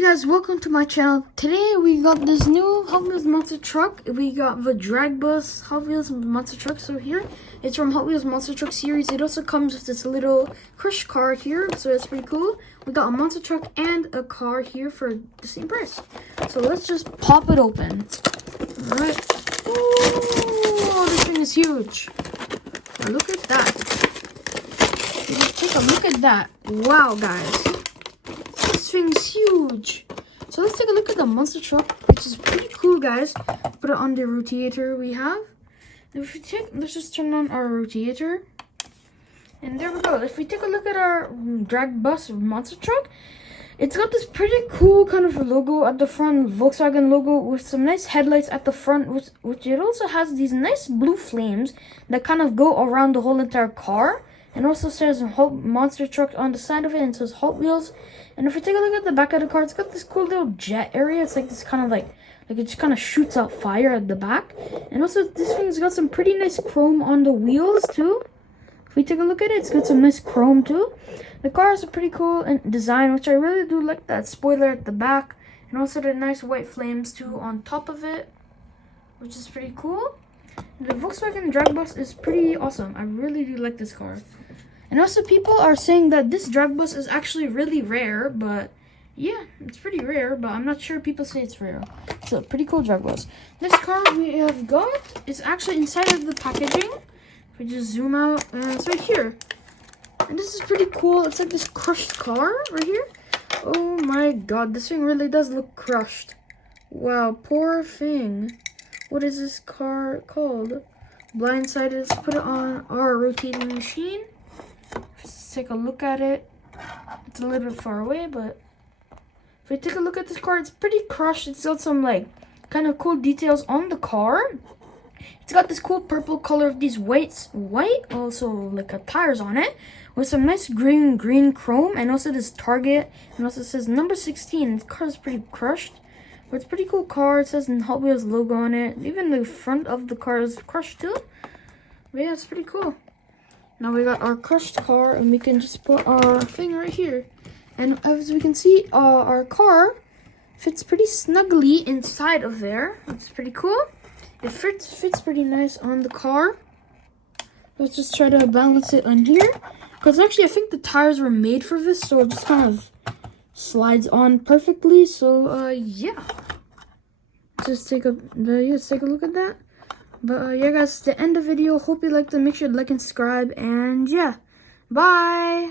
Hey guys, welcome to my channel. Today we got this new Hot Wheels monster truck. We got the drag bus Hot Wheels monster truck. So here, it's from Hot Wheels monster truck series. It also comes with this little crush car here, so it's pretty cool. We got a monster truck and a car here for the same price. So let's just pop it open. Alright. Oh, this thing is huge. Now look at that. Just take a look at that. Wow, guys. This thing's huge. So let's take a look at the monster truck, which is pretty cool, guys. Put it on the rotator we have. If we take, let's just turn on our rotator. And there we go. If we take a look at our drag bus monster truck, it's got this pretty cool kind of logo at the front, Volkswagen logo, with some nice headlights at the front, which it also has these nice blue flames that kind of go around the whole entire car. And also says Hot monster truck on the side of it, and it says Hot Wheels. And if we take a look at the back of the car, it's got this cool little jet area. It's like this kind of like it just kind of shoots out fire at the back. And also this thing's got some pretty nice chrome on the wheels too. If we take a look at it, it's got some nice chrome too. The car has a pretty cool design, which I really do like, that spoiler at the back. And also the nice white flames too on top of it, which is pretty cool. The Volkswagen drag bus is pretty awesome. I really do like this car. And also people are saying that this drag bus is actually really rare, but yeah, it's pretty rare, but I'm not sure people say it's rare. It's a pretty cool drag bus. This car we have got is actually inside of the packaging. If we just zoom out, it's right here. And this is pretty cool. It's like this crushed car right here. Oh my god, this thing really does look crushed. Wow, poor thing. What is this car called? Blindsided. Let's put it on our rotating machine. Let's take a look at it. It's a little bit far away, but if we take a look at this car, it's pretty crushed. It's got some like kind of cool details on the car. It's got this cool purple color of these white, also like tires on it, with some nice green chrome, and also this target, and also says number 16. This car is pretty crushed. But it's a pretty cool car. It says Hot Wheels logo on it. Even the front of the car is crushed too. But yeah, it's pretty cool. Now we got our crushed car, and we can just put our thing right here. And as we can see, our car fits pretty snugly inside of there. It's pretty cool. It fits pretty nice on the car. Let's just try to balance it on here. Because actually, I think the tires were made for this, so it just kind of slides on perfectly. So yeah, let's take a look at that. But yeah guys, to end the video, hope you liked it. Make sure to like and subscribe, and yeah, bye.